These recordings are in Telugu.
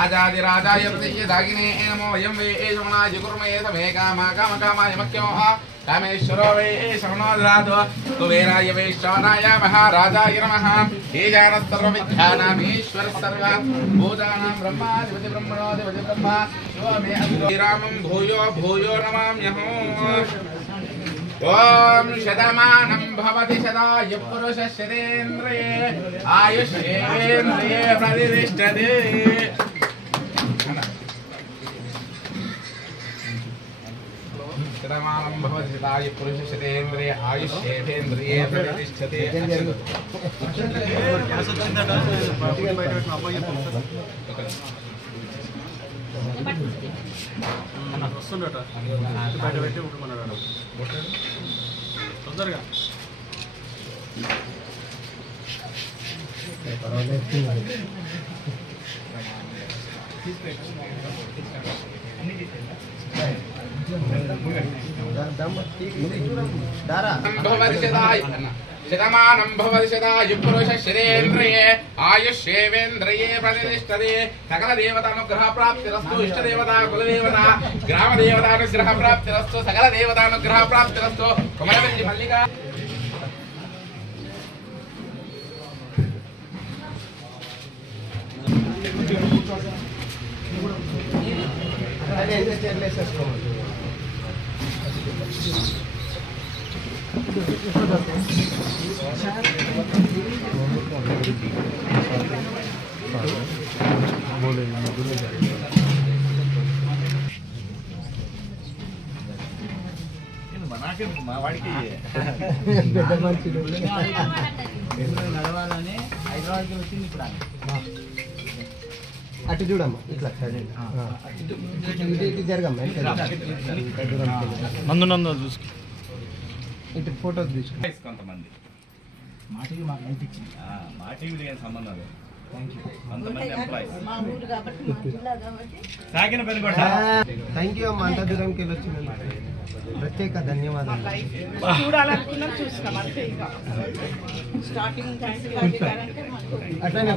राजादिराजाय प्रतीये दागिने नमो यं वे शमनाय कुर्मे समे कामाय मख्यमः कामेश्वरो वे शमनोदरातो कुबेराय वे श्रवणाय महाराजाय नमः ईशानस्तर्वविद्यानामीश्वरः सर्व भूतानां ब्रह्माधिपति ब्रह्मणोऽधिपति ब्रह्मा शिवो मे श्रीरामं भूयो भूयो नमाम्यहम् ओम शतमानं भवति शताय पुरुषः शतेन्द्रिये आयुष्येन्द्रिये प्रतिष्ठते शतमानं भवति शताय पुरुषः शतेन्द्रिये आयुष्येन्द्रिये प्रतिष्ठते వస్తుండట బయట పెట్టి ఉంటున్నాడు తొందరగా शतमानं भवति शताय पुरुषः शतेन्द्रिये आयुष्येवेन्द्रिये प्रतिष्ठते सकल देवतानुग्रह प्राप्तिरस्तु इष्टदेवता कुलदेवता ग्रामदेवतानुग्रह प्राप्तिरस्तु सकल देवतानुग्रह प्राप्तिरस्तु कमलवल्ली मल्लिका నడవాలని హైదరాబాద్కి వచ్చింది ఇప్పుడు అటు చూడమ్మా ఇట్లా ఇటు జరగమ్మా నందు చూసుకో ఇటు ఫోటోస్ తీసుకో కొంతమంది మాటికి మాకు అనిపించింది మాటివి ఏం సంబంధం లేదు కొంతమంది థ్యాంక్ యూ అమ్మా అంత దూరంకి వెళ్ళి వచ్చినందుకు ప్రత్యేక ధన్యవాదాలు చూడాలనుకున్నాం చూస్తాం అంతే ఇక స్టార్టింగ్ అట్లానే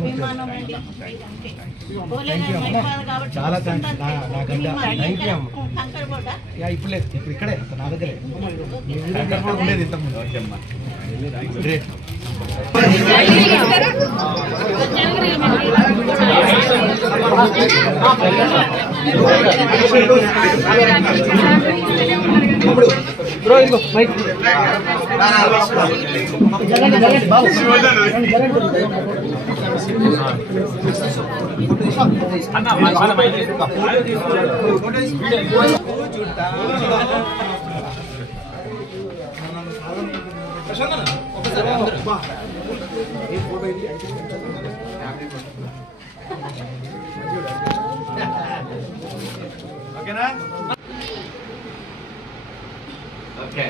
చాలా థ్యాంక్ యూ అమ్మా ఇప్పుడు లేదు ఇప్పుడు ఇక్కడే నా దగ్గరే ఉండేది ఇంతకుముందు గ్రేట్ బ్రో ఇంకో మైక్ ఓకేనా ఓకే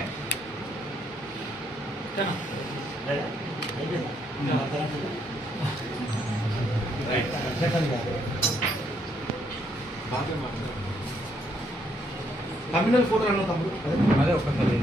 కమ్యూనల్ ఫోటో అన్న తమ్ముడు అదే ఒక్కసారి